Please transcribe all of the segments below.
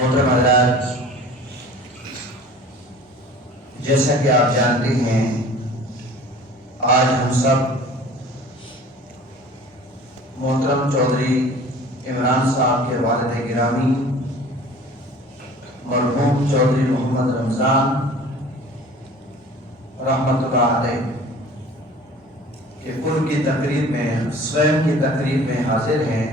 محترم حضرات، جیسا کہ آپ جانتے ہیں آج ہم سب محترم چودھری عمران صاحب کے والد گرامی مرحوم چودھری محمد رمضان رحمۃ اللہ علیہ کہ ان کی تقریب میں سوئم کی تقریب میں حاضر ہیں۔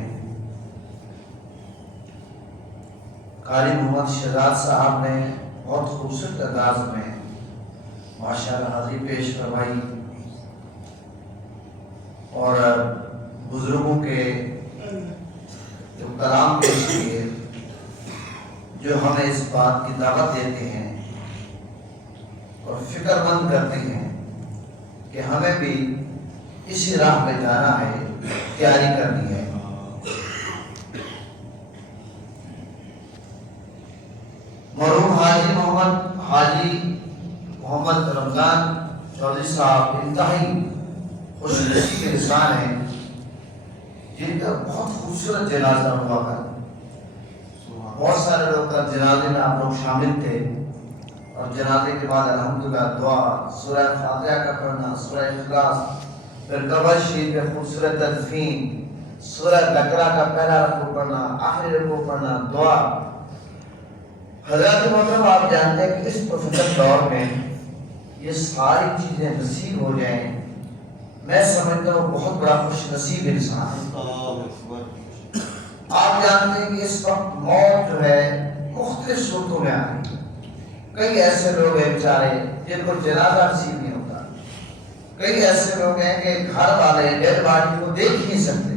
قاری محمد شہزاد صاحب نے بہت خوبصورت انداز میں ماشاءاللہ حاضری پیش فرمائی اور بزرگوں کے جو کلام پیش کیے جو ہمیں اس بات کی دعوت دیتے ہیں اور فکر مند کرتے ہیں کہ ہمیں بھی اسی راہ پہ جانا ہے، تیاری کرنی ہے۔ مرحوم حاجی محمد رمضان چودھری صاحب انتہائی خوش نصیب انسان ہیں جن کا بہت خوبصورت جنازہ ہوا کر بہت سارے لوگ کا جنازے میں آپ لوگ شامل تھے اور جنازے کے بعد الحمدللہ دعا، سورہ فاتحہ کا پڑھنا، سورہ اخلاص، پھر قبر شریف میں خوبصورت تدفین، سورہ بقرہ کا پہلا رکوع پڑھنا، آخری رکوع پڑھنا، دعا۔ حضرات محترم، آپ جانتے ہیں کہ اس پرفتن دور میں یہ ساری چیزیں نصیب ہو جائیں، میں سمجھتا ہوں بہت بڑا خوش نصیب انسان ہے۔ آپ جانتے ہیں کہ اس وقت موت جو ہے مختلف صورتوں میں آ رہی ہے۔ کئی ایسے لوگ ہیں بیچارے جن کو جنازہ نصیب نہیں ہوتا، کئی ایسے لوگ ہیں کہ گھر والے ڈیڈ باڈی کو دیکھ نہیں سکتے،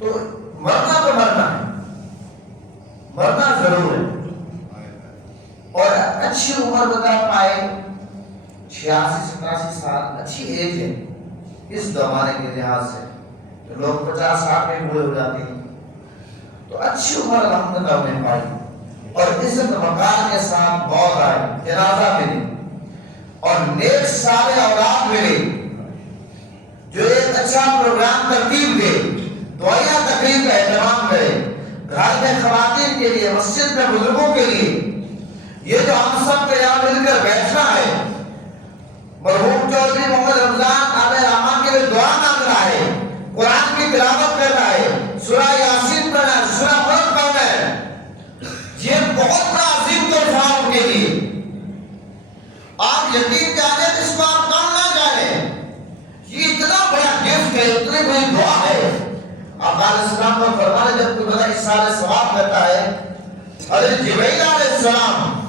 تو مرنا تو مرنا ہے، مرنا ضرور ہے اور اچھی عمر بتا پائے 86-87 سال اچھی ایج ہے اس زمانے کے لحاظ سے، تو لوگ 50 سال میں بوڑھے ہو جاتے ہیں، تو اچھی عمر الحمدللہ نے پائی اور عزت مکان کے ساتھ موت آئی، جنازہ ملی اور نیک سارے اولاد ملے جو ایک اچھا پروگرام ترتیب دے، دعائیہ تقریب کا اہتمام کرے، گھر میں خواتین کے لیے، مسجد میں بزرگوں کے لیے، یہ جو ہم سب کے یہاں مل کر بیٹھنا ہے، مرحوم چودھری محمد رمضان علیہ رحمہ کے لیے دعا مانگ رہا ہے، قرآن کی تلاوت کر رہا ہے، سورہ یاسین پڑھنا ہے، سورہ ملک پڑھنا ہے، یہ بہت بڑا عظیم تحفہ ان کے لیے۔ آپ یقین جانے اس کو آپ کام نہ جانے، یہ اتنا بڑا گفٹ ہے، اتنی بڑی دعا ہے۔ آقا علیہ السلام کو فرمانے جب کوئی بندہ اِسال ثواب کرتا ہے، حضرت جبرائیل علیہ السلام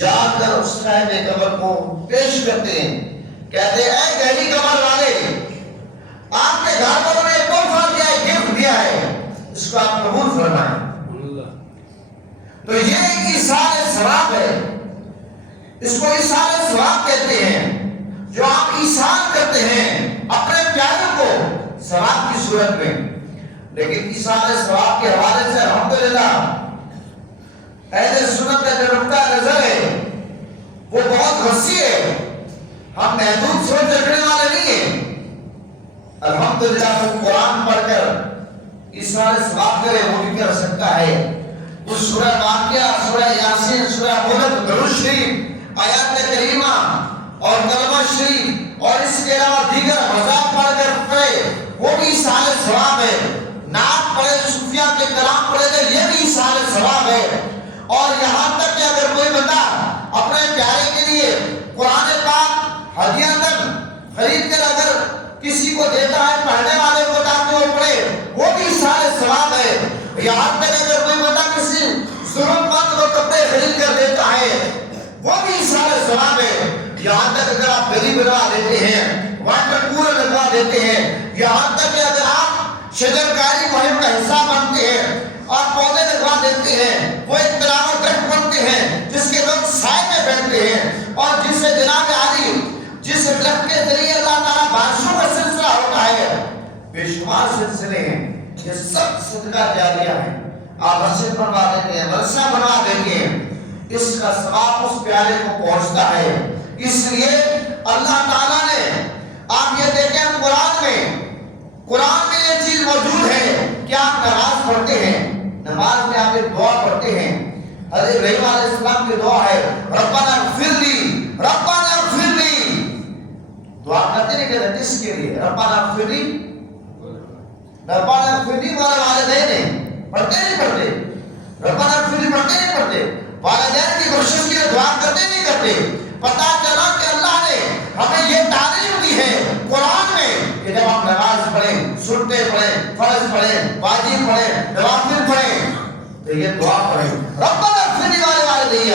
جا کر اس صاحب قبر کو پیش کرتے ہیں، کہتے ہیں اے گہری قبر والے، آپ کے گھر والوں نے تحفہ دیا ہے، گفٹ دیا ہے، اس کو آپ قبول فرمائیں۔ تو یہ ایک ایصال ثواب ہے، اس کو ایصال ثواب کہتے ہیں، جو آپ ایصال کرتے ہیں اپنے پیاروں کو ثواب کی صورت میں۔ لیکن ایصال ثواب کے حوالے سے الحمدللہ اہل سنت کا جو نقطہ نظر ہے وہ بہت وسیع ہے، ہم محدود سوچ رکھنے والے نہیں ہیں۔ الحمدللہ وہ قرآن پڑھ کر ایصال ثواب کرے وہ بھی کر سکتا ہے، وہ سورہ واقعہ، سورہ یاسین، سورہ ملک، درود شریف، آیات کریمہ اور کلمہ شریف اور اس کے علاوہ دیگر مذاق پڑھ کر پڑھے وہ بھی ایصال ثواب ہے، نعت پڑھے، صوفیہ کے کلام پڑھے تو یہ بھی ایصال ثواب ہے۔ اور یہاں تک کہ اگر کوئی بندہ اپنے پیارے کے لیے قرآن پاک ہدیۃً خرید کر اگر کسی کو دیتا ہے پڑھنے والے کو تاکہ وہ پڑھے وہ بھی ایصال ثواب ہے۔ یہاں تک اگر کوئی بندہ کسی ضرورت مند کو کپڑے خرید کر دیتا ہے وہ بھی ایصال ثواب ہے۔ یہاں تک اگر آپ گلی بنوا دیتے ہیں، واٹر کولر لگوا دیتے ہیں، یہاں تک کہ اگر آپ شجرکاری مہم کا حصہ بنتے ہیں اور پودے لگوا دیتے ہیں، وہ ایک تلاوت گھر بنتے ہیں جس کے لوگ سائے میں بیٹھتے ہیں اور جس سے جناب عالی جس درخت کے ذریعے اللہ تعالیٰ بارشوں کا سلسلہ ہوتا ہے، بے شمار سلسلے ہیں، یہ سب صدقہ جاریہ ہیں۔ آپ مسجد بنوا دیتے ہیں، مدرسہ بنوا دیتے ہیں، اس کا ثواب اس پیارے کو پہنچتا ہے۔ اس لیے اللہ تعالیٰ نے، آپ یہ دیکھیں قرآن میں یہ چیز موجود ہے کہ آپ نماز پڑھتے ہیں، نماز میں حضرت ابراہیم علیہ السلام کی دعا ہے ربنا اغفر لی، ربنا اغفر لی. دعا کرتے نہیں کہتے کس کے لیے؟ ربنا اغفر لی، ربنا اغفر لی ہمارے والدین پڑھتے نہیں پڑھتے، ربنا اغفر لی پڑھتے نہیں پڑھتے، والدین کی بخشش کے لیے دعا کرتے نہیں کرتے. پتہ چلا کہ اللہ نے ہمیں یہ تعلیم دی ہے قرآن میں کہ جب ہم نماز پڑھیں، سنتے پڑھیں، فرض پڑھیں، واجب پڑھیں، نوافل پڑھیں تو یہ دعا پڑھیں ربنا اغفر لی ولوالدی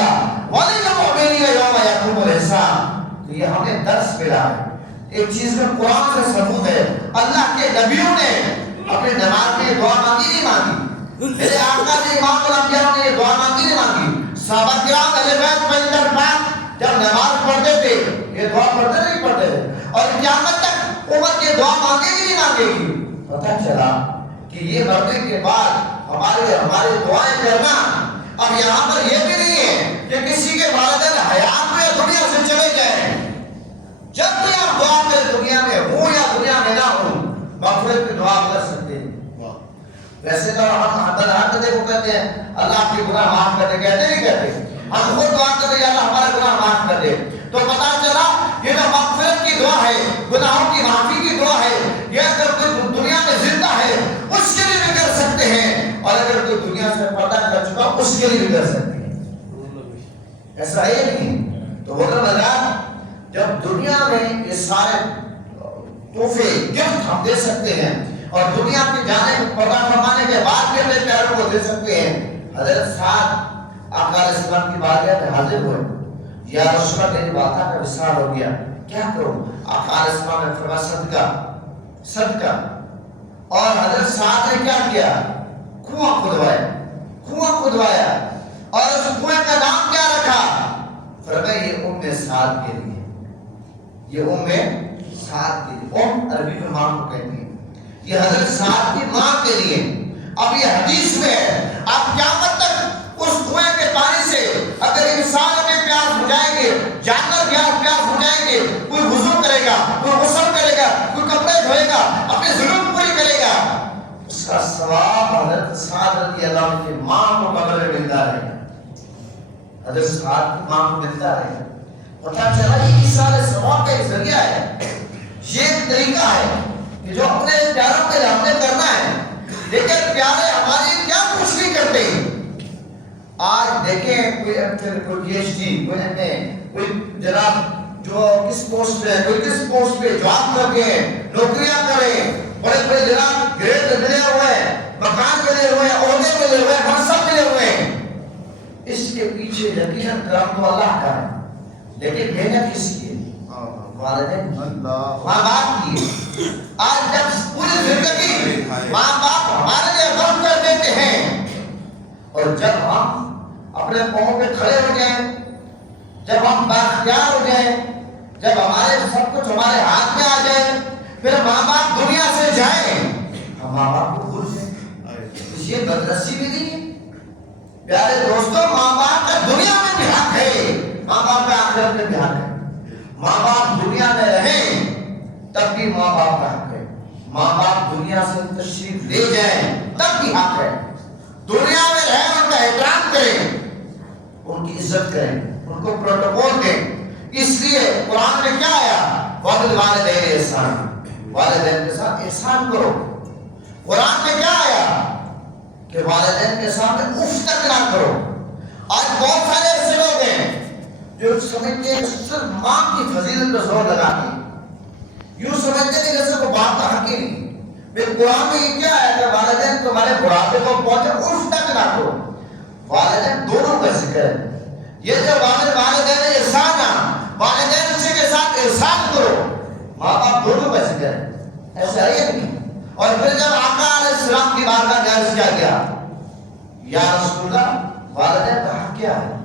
وللمؤمنین یوم یقوم الحساب. تو یہ ہمیں درس ملا ہے. ایک چیز کا قرآن سے ثبوت ہے اللہ کے نبیوں نے اپنے نماز میں دعا مانگی نہیں مانگی. میرے آقا نے امام الانبیاء نے یہ دعا مانگی نہیں مانگی. صحابہ کرام اہل بیت پیغمبر پاک جب نماز پڑھتے تھے یہ دعا پڑھتے نہیں پڑھتے اور قیامت تک امت یہ دعا مانگے گی نہیں مانگے گی. پتہ چلا کہ یہ مرنے کے بعد ہماری دعائیں کرنا. اب یہاں پر یہ بھی نہیں ہے کہ کسی کے والدین حیات میں دنیا سے چلے جائیں، جب بھی آپ دعا کریں دنیا میں ہوں یا دنیا میں نہ ہوں مغفرت کی دعا کر سکتے ہیں. ویسے تو ہم حد کو کہتے ہیں اللہ کی گناہ معاف کر دے، کہتے نہیں کہتے. ہم خود دعا کرتے ہیں اللہ ہمارا گناہ معاف کر دے. تو پتہ چلا یہ جو مغفرت کی دعا ہے، گناہوں کی معافی کی دعا ہے، یہ اگر کوئی دنیا میں زندہ ہے اس کے لیے بھی کر سکتے ہیں اور اگر کوئی دنیا سے پردہ کر چکا اس کے لیے بھی کر سکتے ہیں. ایسا ہے نہیں. تو بولنا لگا جب دنیا میں یہ سارے تحفے گفٹ ہم دے سکتے ہیں اور دنیا کی جانے کو پردہ فرمانے کے بعد بھی اپنے پیاروں کو دے سکتے ہیں. حضرت سعد آقا علیہ السلام کی بارگاہ میں حاضر ہوئے، یا رسول اللہ میری والدہ کا وصال ہو گیا، کیا کروں؟ آقا علیہ السلام نے فرمایا صدقہ صدقہ. اور حضرت سعد نے کیا کیا؟ کنواں کھدوایا اور اس کنویں کا نام کیا رکھا؟ فرمایا یہ ام سعد کے لیے، یہ ام سعد کے لیے. ام عربی میں ماں کو کہتی ہے، یہ حضرت سعد کی ماں کے لیے. اب یہ حدیث میں ہے آپ قیامت تک اس کنویں کے پانی سے اگر انسان میں پیاس بجھائیں گے، جانور پیاس بجھائیں گے، کوئی وضو کرے گا، کوئی غسل کرے گا، کوئی کپڑے دھوئے گا، اپنی ضرورت پوری کرے گا، اس کا ثواب حضرت سعد رضی اللہ عنہ کی ماں کو قبر میں ملتا رہے گا. حضرت سعد کی ماں کو ملتا رہے گا. پتہ چلا یہ سارے ثواب کا ایک ذریعہ ہے، یہ ایک طریقہ ہے کہ جو اپنے پیاروں کے لیے ہم نے کرنا ہے. لیکن پیارے ہماری کیا کچھ نہیں کرتے. آج دیکھیں کوئی پی ایچ ڈی، کوئی جناب جو کس پوسٹ پہ، کوئی کس پوسٹ پہ جاب کر کے نوکریاں کریں، بڑے بڑے جناب گریڈ ملے ہوئے ہیں، مکان ملے ہوئے ہیں، عہدے ملے ہوئے ہیں، منصب ملے ہوئے ہیں. اس کے پیچھے یقیناً کام تو اللہ کا ہے لیکن محنت کس کی ہے؟ والدین ماں باپ کی. آج جب پوری زندگی ماں باپ ہمارے لیے غم کر دیتے ہیں اور جب ہم اپنے پاؤں پہ کھڑے ہو جائیں، جب ہم بااختیار ہو جائیں، جب ہمارے سب کچھ ہمارے ہاتھ میں آ جائے، پھر ماں باپ دنیا سے جائیں، ہم ماں باپ کو بھول جائیں. یہ بدرسی بھی نہیں ہے. پیارے دوستوں، ماں باپ کا دنیا میں بھی حق ہے، ماں باپ کا آخرت میں بھی حق ہے. ماں باپ دنیا میں رہیں تب بھی ماں باپ کا حق ہے. ماں باپ دنیا سے تشریف لے جائیں تب بھی حق ہے. دنیا میں رہیں ان کا احترام کریں، ان کی عزت کریں، ان کو پروٹوکول دیں. اس لیے قرآن میں کیا آیا؟ وَبِالْوَالِدَيْنِ احسان، والدین کے ساتھ احسان کرو. قرآن میں کیا آیا کہ والدین کے سامنے اف تک نہ کرو. آج بہت سارے ایسے لوگ ہیں جو سمجھتے ہیں کہ صرف ماں کی فضیلت پر زور لگاتے ہیں، یوں سمجھتے ہیں کہ جیسے وہ باپ کا حق ہی نہیں. پھر قرآن میں یہ کیا ہے کہ والدین تمہارے بڑھاپے کو پہنچے اف تک نہ کرو. والدین دونوں کا ذکر ہے. یہ جو والدین احسان، والدین سے کے ساتھ احسان کرو، ماں باپ دونوں کا ذکر ہے. ایسا ہے نہیں. اور پھر جب آقا علیہ السلام کی بارگاہ میں عرض کیا گیا یا رسول اللہ والدین کا حق کیا ہے؟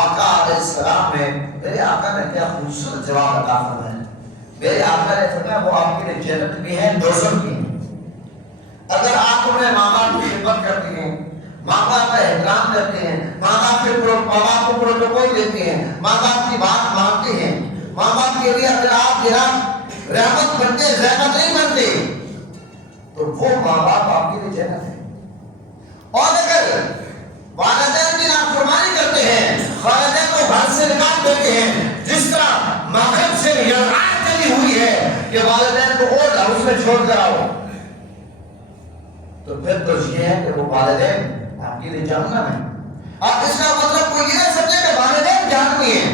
آقا علیہ السلام نے، میرے آقا نے کیا خوبصورت جواب عطا فرمایا. میرے آقا نے فرمایا وہ آپ کے لیے جنت بھی ہے، دوزخ بھی ہے. اگر آپ انہیں ماں باپ کی خدمت کرتے ہیں، ماں باپ کا احترام کرتے ہیں، ماں باپ کو پروٹوکول دیتے ہیں، ماں باپ کی بات مانتے ہیں، ماں باپ کے لیے اگر آپ جناب رحمت بنتے، زحمت نہیں بنتے، تو وہ ماں باپ آپ کے لیے جنت ہے. اور اگر والدین کی سے نکال دیتے ہیں، جس طرح مغرب سے یلغار چلی ہوئی ہے کہ والدین کو اولڈ ہاؤس میں چھوڑ کر آؤ، تو پھر تو یہ ہے کہ وہ والدین آپ کے لیے جہنم ہے۔ اب اس کا مطلب کوئی یہ نہیں سمجھے کہ والدین جہنمی ہیں،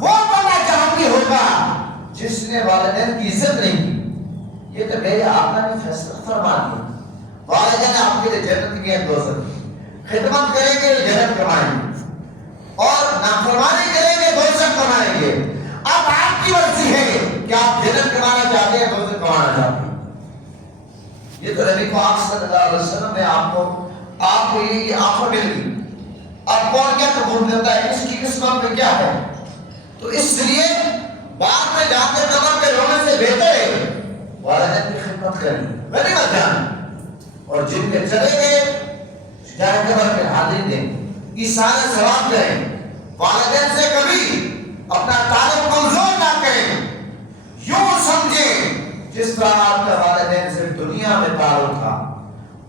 وہ بندہ جہنمی ہوگا جس نے والدین کی عزت نہیں کی۔ یہ تو میرے آقا نے فیصلہ فرما دیا، والدین آپ کے لیے جنت کی دوزخ، خدمت کریں گے جنت کمائیں گے، اور نافرمانی کریں گے دوزخ کمائیں گے۔ اب آپ کی مرضی ہے کہ آپ جنت کمانا چاہتے ہیں دوزخ کمانا چاہتے ہیں۔ یہ تو نبی پاک صلی اللہ علیہ وسلم نے آپ کو یہ آفر مل گئی، اب کون کیا قبول کرتا ہے، اس کی قسمت میں کیا ہے؟ تو اس لیے بعد میں جا کے قبر پہ رونے سے بہتر ہے والدین کی خدمت کریں، غنیمت جان، اور جن کے چلے گئے جائے قبر پہ حاضری دیں، ایثار ثواب کریں، والدین سے کبھی اپنا تعلق کمزور نہ کریں، یوں سمجھیں جس طرح آپ کا والدین سے دنیا میں تعلق تھا،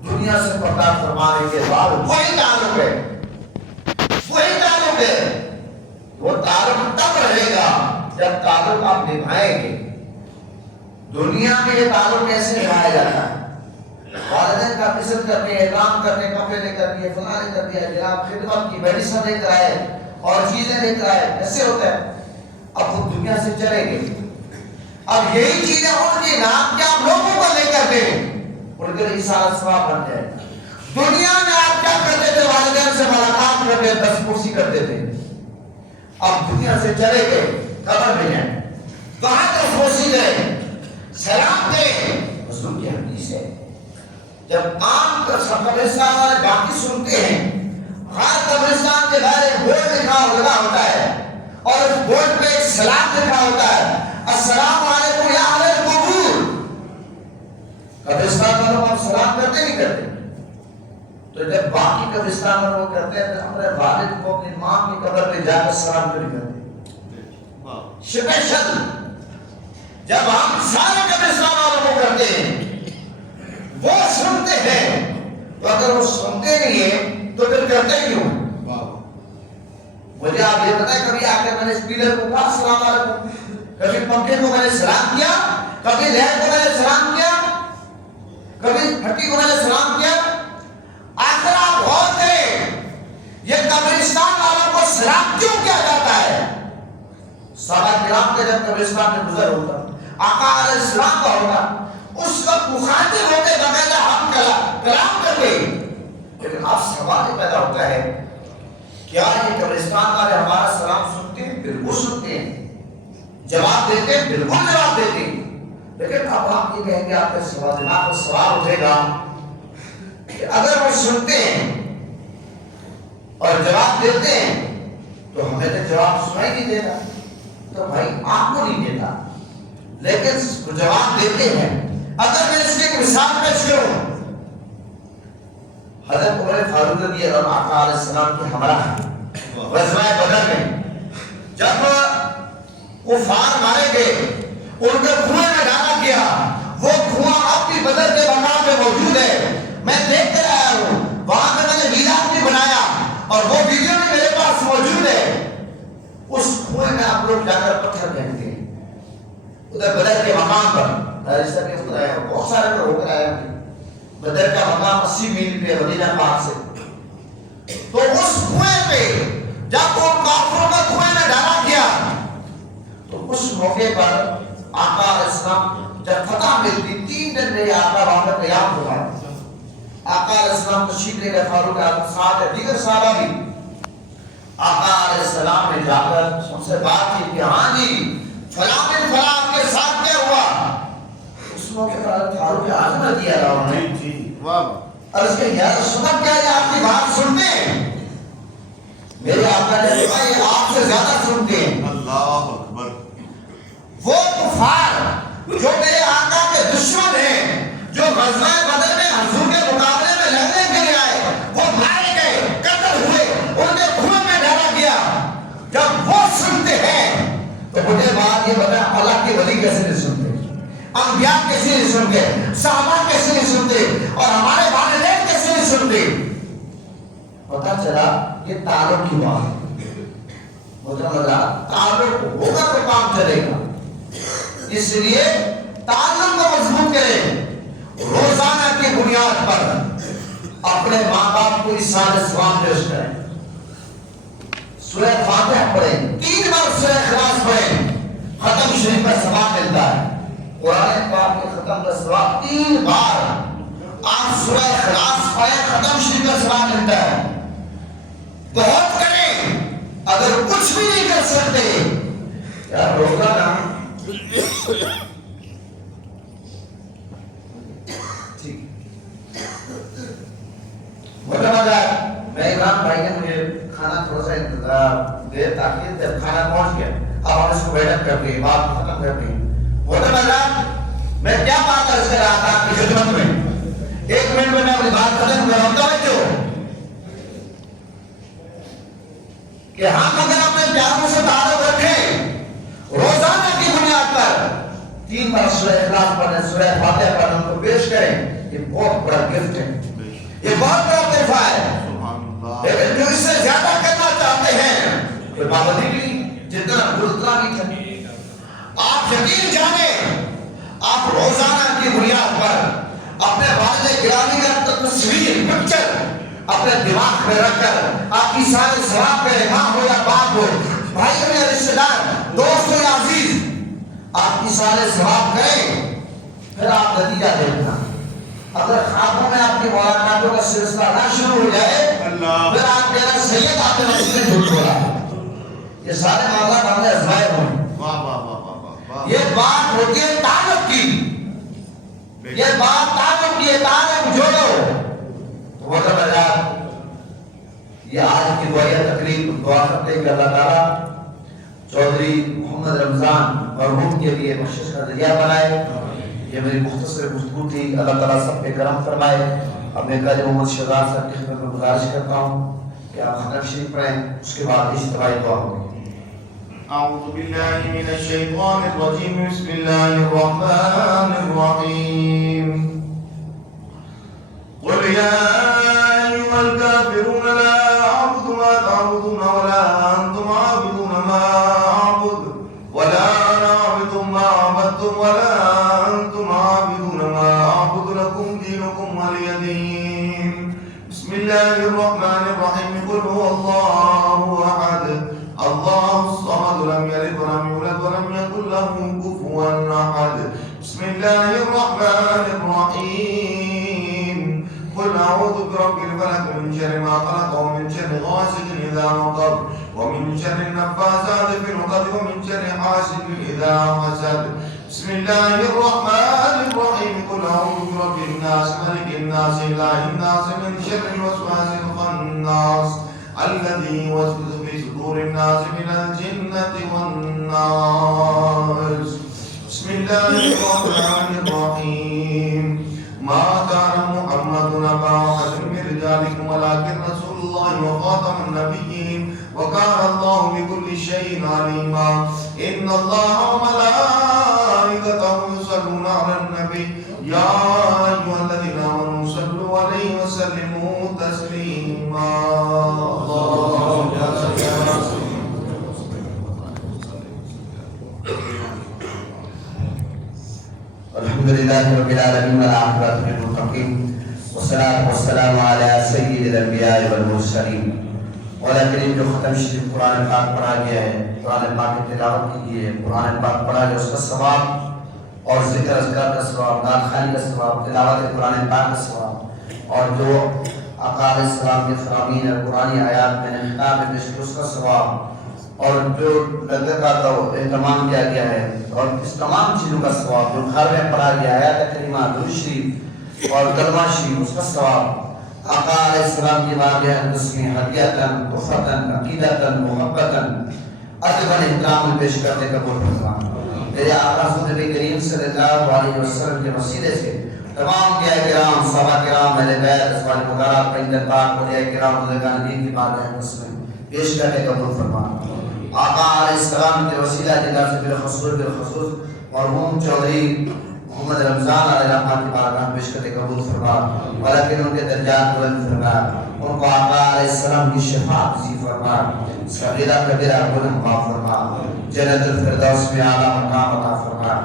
دنیا سے پردہ فرمانے کے بعد وہی تعلق ہے، وہی تعلق ہے۔ وہ تعلق تب رہے گا جب تعلق آپ نبھائیں گے۔ دنیا میں یہ تعلق کیسے نبھایا جاتا ہے؟ والدین کا عزت کرنے، احترام کرنے، کپڑے لے کر دیے، فلاں لے کر دیا، جناب خدمت کی میڈیسن لے کر آئے اور چیزیں لے کر آئے، ایسے ہوتا ہے۔ اب وہ دنیا سے چلے گئے، اب یہی چیزیں ان کے نام کیا آپ لوگوں کو لے کر دیں، ان کے لیے سارا ثواب بن جائے۔ دنیا میں آپ کیا کرتے تھے؟ والدین سے ملاقات کرتے، دس کرسی کرتے تھے، اب دنیا سے چلے گئے، قبر میں جائیں، کہاں دس کرسی گئے، سلام دیں۔ رسول کی حدیث ہے، جب عام قبرستان والے باقی سنتے ہیں، ہر قبرستان کے باہر ایک بورڈ لگا ہوتا ہے، اور اس بورڈ پہ ایک سلام لکھا ہوتا ہے، السلام علیکم یا اہل القبور۔ قبرستان والوں کو سلام کرتے نہیں کرتے؟ تو جب باقی قبرستان والوں کرتے ہیں تو اپنے والد کو اپنی ماں کی قبر پہ جا کر سلام کیوں نہیں کرتے؟ اسپیشل جب ہم سارے قبرستان والوں کو کرتے ہیں، وہ سنتے ہیں، تو اگر وہ سنتے نہیں ہیں تو پھر کرتے کیوں؟ مجھے آپ یہ بتائیں، کبھی آ کر میں نے اسپیکر کو کہا السلام علیکم، کبھی پنکھے کو میں نے سلام کیا، کبھی لہر کو میں نے سلام کیا، کبھی پھٹی کو میں نے سلام کیا؟ آخر آپ غور کریں، یہ قبرستان والوں کو سلام کیوں کیا جاتا ہے؟ صحابہ کرام کا جب قبرستان میں گزر ہوتا، آقا علیہ السلام کا ہوتا، اس وقت مخاطب ہوتے بغیر ہم کلام کرتے، لیکن اب سوال پیدا ہوتا ہے، کیا یہ قبرستان والے ہمارا سلام سنتے ہیں؟ بالکل سنتے ہیں، جواب دیتے ہیں، بالکل جواب دیتے ہیں، لیکن اب آپ یہ کہیں گے، آپ کا دماغ میں سوال اٹھے گا کہ اگر وہ سنتے ہیں اور جواب دیتے ہیں تو ہمیں تو جواب سنائی نہیں دیتا، تو بھائی آپ کو نہیں دیتا، لیکن جواب دیتے ہیں۔ اگر میں اس کی ایک مثال پیش کروں، حضرت عمر فاروق رضی اللہ عنہ آقا علیہ السلام کے ہمراہ غزوہ بدر میں جب کفار مارے گئے، ان کو کنویں میں ڈالا گیا، وہ کنواں اب بھی بدر کے مقام پہ موجود ہے، میں دیکھ کر آیا ہوں، وہاں پہ میں نے ویڈیو بھی بنایا اور وہ ویڈیو بھی میرے پاس موجود ہے۔ اس کنویں میں آپ لوگ جا کر پتھر پھینکتے ہیں، ادھر بدر کے مقام پر بہت سارے لوگ ہو کر آئے ہیں، بدر کا مقام 80 میل پہ مدینہ پاک سے، تو اس کنویں پہ جب وہ کافروں کا کنویں میں ڈالا گیا تو اس موقع پر آقا علیہ السلام جب فتح ملتی 3 دن میں آقا وہاں پر قیام ہوا، آقا علیہ السلام تشریف لے کر فاروق اعظم ساتھ ہے، دیگر صحابہ بھی، آقا علیہ السلام نے جا کر ان سے بات کی کہ ہاں جی فلاں بن فلاں آپ کے ساتھ کیا ہوا؟ اس موقع پر فاروق اعظم رضی اللہ عنہ عرض کہ یا رسول اللہ، کیا یہ آپ کی بات سنتے ہیں؟ میرے آقا نے کہا یہ آپ سے زیادہ سنتے ہیں۔ اللہ اکبر۔ وہ کفار جو میرے آقا کے دشمن ہیں، جو غزوہ بدر میں حضور کے مقابلے میں لڑنے کے لیے آئے، وہ مارے گئے، قتل ہوئے، ان کے کنویں میں ڈالا گیا، جب وہ سنتے ہیں تو مجھے بات یہ بتا، اللہ کے ولی کیسے نہیں سنتے، انبیاء کیسے نہیں سنتے، صحابہ کیسے نہیں سنتے، اور ہمارے والدین کیسے نہیں سنتے؟ پتہ چلا یہ تعلق کی بات ہے، تعلق ہوگا تو کام چلے گا. اس لیے تعلق کو مضبوط کریں. روزانہ کی بنیاد پر اپنے ماں باپ کو ایثار ثواب پیش کریں. سورہ فاتحہ پڑھیں, 3 بار سورہ اخلاص پڑھیں, ختم شریف کا ثواب ملتا ہے. قرآن پاک کے ختم کا ثواب 3 بار آپ سورہ اخلاص پڑھیں, ختم شریف کا ثواب ملتا ہے. بہت کریں. اگر کچھ بھی نہیں کر سکتے یار روزانہ ٹھیک میں عمران بھائی نے مجھے کھانا تھوڑا سا انتظار دے تاکہ جب کھانا پہنچ گیا اب ہم اس کو بیٹھک کر دیں, بات ختم کر دیں. میں کیا بات عرض کر رہا تھا آپ کی خدمت میں, 1 منٹ میں اپنی بات ختم کر رہا ہوں. توجہ کہ ہم اگر اپنے پیاروں سے تعلق رکھیں, روزانہ کی بنیاد پر 3 بار سورہ اخلاص پڑھیں, سورہ فاتحہ پڑھیں, ان کو پیش کریں, یہ بہت بڑا گفٹ ہے, یہ بہت بڑا تحفہ ہے. لیکن جو اس سے زیادہ کرنا چاہتے ہیں کوئی پابندی نہیں, جتنا اتنا بھی کریں. آپ یقین جانیں, آپ روزانہ کی بنیاد پر اپنے والد گرامی کا تصویر پکچر اپنے دماغ میں رکھ کر آپ کی سارے ثواب کریں, ماں ہو یا باپ ہو, بھائی ہو یا رشتہ دار, دوست ہو یا عزیز, آپ کی سارے ثواب کریں. پھر آپ نتیجہ دیکھنا. اگر خوابوں میں آپ کی ملاقاتوں کا سلسلہ نہ شروع ہو جائے پھر آپ کہنا سید آپ نے مسجد میں جھوٹ بولا. یہ سارے معاملات ہم نے آزمائے ہوئے. یہ بات ہوتی ہے تعلق کی, یہ بات تعلق کی ہے. تعلق جوڑو. یہ آج کی دعائیہ تقریب دعا کرتے ہیں کہ اللہ تعالیٰ چودھری محمد رمضان مرحوم کے لیے بخشش کا ذریعہ بنائے. یہ میری مختصر گفتگو تھی, اللہ تعالیٰ سب پہ کرم فرمائے. اپنے قاضی محمد شہزاد صاحب کی خدمت میں گزارش کرتا ہوں کہ آپ ختم شریف پڑھیں, اس کے بعد اجتماعی دعا ہوگی. اعوذ باللہ من الشیطان الرجیم, بسم اللہ الرحمن الرحیم. قل یا ایھا الکافرون لا اعبد ما تعبدون ولا انتم عابدون ما اعبد ولا انا عابد ما عبدتم ولا انتم عابدون ما اعبد لكم دينكم ولي دين. بسم الله الرحمن الرحيم. قل هو الله احد الله الصمد لم يلد ولم يولد ولم يكن له كفوا احد. بسم الله الرحمن الرحيم. قل اعوذ برب الفلق من شر ما خلق ومن شر غاسق اذا وقب ومن شر النفاثات في العقد ومن شر حاسد اذا حسد. بسم الله الرحمن الرحيم. قل اعوذ برب الناس ملك الناس اله الناس من شر الوسواس الخناس الذي يوسوس في صدور الناس من الجنة والناس. بسم الله الرحمن الرحيم. ما كان محمد أبا أحد من رجالكم ولكن رسول الله وخاتم النبيين وكان الله بكل شيء عليما. إن الله وملائكته يصلون على النبي يا أيها الذين آمنوا صلوا عليه وسلموا تسليما. اللهم صل على الحمد لله رب العالمين والعاقبة للمتقين والصلاة والسلام على سيد الأنبياء والمرسلين. ولكن جو ختم شریف قرآن پاک پڑھا گیا ہے, قرآن پاک کی تلاوت کی ہے, قرآن پاک پڑھا گیا, اس کا ثواب اور ذکر اذکار کا ثواب, نعت خوانی کا ثواب, تلاوت قرآن پاک کا ثواب, اور جو آقا علیہ السلام کے فرامین اور قرآنی آیات میں نے خطاب میں پیش کیا اس کا ثواب, اور جو لنگر کا اہتمام کیا گیا ہے اور اس تمام چیزوں کا ثواب جو گھر میں پڑھا گیا آیات کریمہ, درود شریف اور کلمہ شریف, اس کا ثواب آقا علیہ السلام کی واقعہ تسمی حدیتاً تحفتاً عقیدتاً محبتاً ادباً احترام پیش کرنے کا قبول فرما. میرے آقا حضرت نبی کریم صلی اللہ علیہ وسلم کے وسیلے سے تمام انبیاء کرام, صحابہ کرام, اہل بیت, ازواج مطہرات, پرندے پاک, اولیاء کرام, بزرگان دین کی بارگاہ میں پیش کرنے کا قبول فرما. آقا علیہ السلام کے وسیلہ جگہ سے بالخصوص مرحوم چودھری محمد رمضان علیہ الرحمٰن کی بارگاہ میں بشکت قبول فرما، ولیکن ان کے درجات بلند فرما، ان کو آقا علیہ السلام کی شفاعت نصیب فرما، صغیرہ کبیرہ گناہ معاف فرما، جنت الفردوس میں اعلیٰ مقام عطا فرما،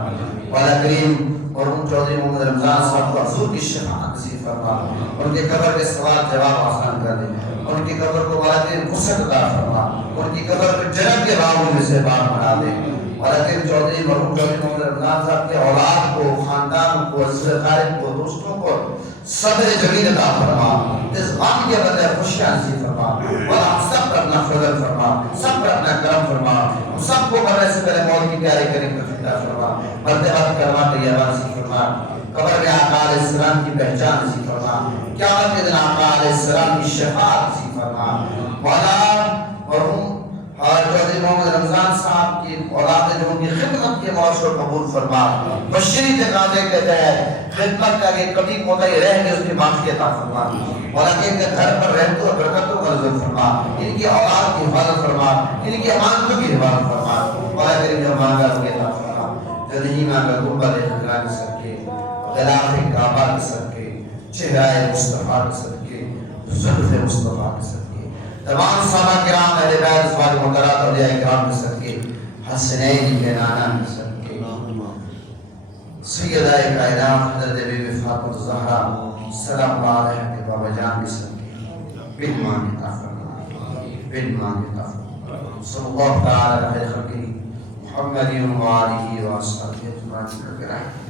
مولا کریم اور ان چودھری محمد رمضان صاحب کو حضور کی شفاعت نصیب فرما، ان کے قبر کے سوال جواب آسان کر دے، ان کی قبر کو مولا کریم وسعت عطا فرما، ان کی قبر کو جنت کے باغوں میں سے باغ بنا دے، ولیکن چودھری مرحوم چودھری محمد رمضان صاحب کے اولاد کو، خاندان کو، عزیز اقارب کو، دوستوں کو صبر جمیل عطا فرما، اس غم کے بدلے خوشیاں نصیب فرما، اور ہم سب پر اپنا فضل فرما، سب پر اپنا کرم فرما، ہم سب کو مرنے سے پہلے موت کی تیاری کرنے کی توفیق عطا فرما، مرتے وقت کلمات طیبہ نصیب فرما، قبر میں آقا علیہ السلام کی پہچان نصیب فرما، قیامت کے دن آقا علیہ السلام کی شفاعت نصیب فرما، مولا مرحوم اور چودھری محمد رمضان صاحب کی اولاد جو ان کی خدمت کے معاشر قبول فرما، بشری تقاضے کے تحت خدمت کا کہ کبھی کوتاہی رہ گئی اس کی معافی عطا فرما، مولا کہ ان کے گھر پر رحمتوں اور برکتوں کا نزول فرما، ان کی اولاد کی حفاظت فرما، ان کی امانتوں کی حفاظت فرما، مولا کریم جو مانگا وہ عطا فرما، جو نہیں مانگا گنبد خضرا کے صدقے، غلاف کعبہ کے صدقے، چہرہ مصطفیٰ کے صدقے، زلف مصطفیٰ کے صدقے، تمام صحابہ کرام اہل بیت ازواج مطہرات اولیاء کرام کے صدقے، حسنین کے نانا کے صدقے، سیدہ کائنات حضرت بی بی فاطمہ الزہرا سلام اللہ علیہ کے بابا جان کے صدقے، بن مانگتا فرما، بن مانگتا فرما، صلی اللہ تعالی علیہ خلقہ محمد و آلہ و اصحابہ اجمعین۔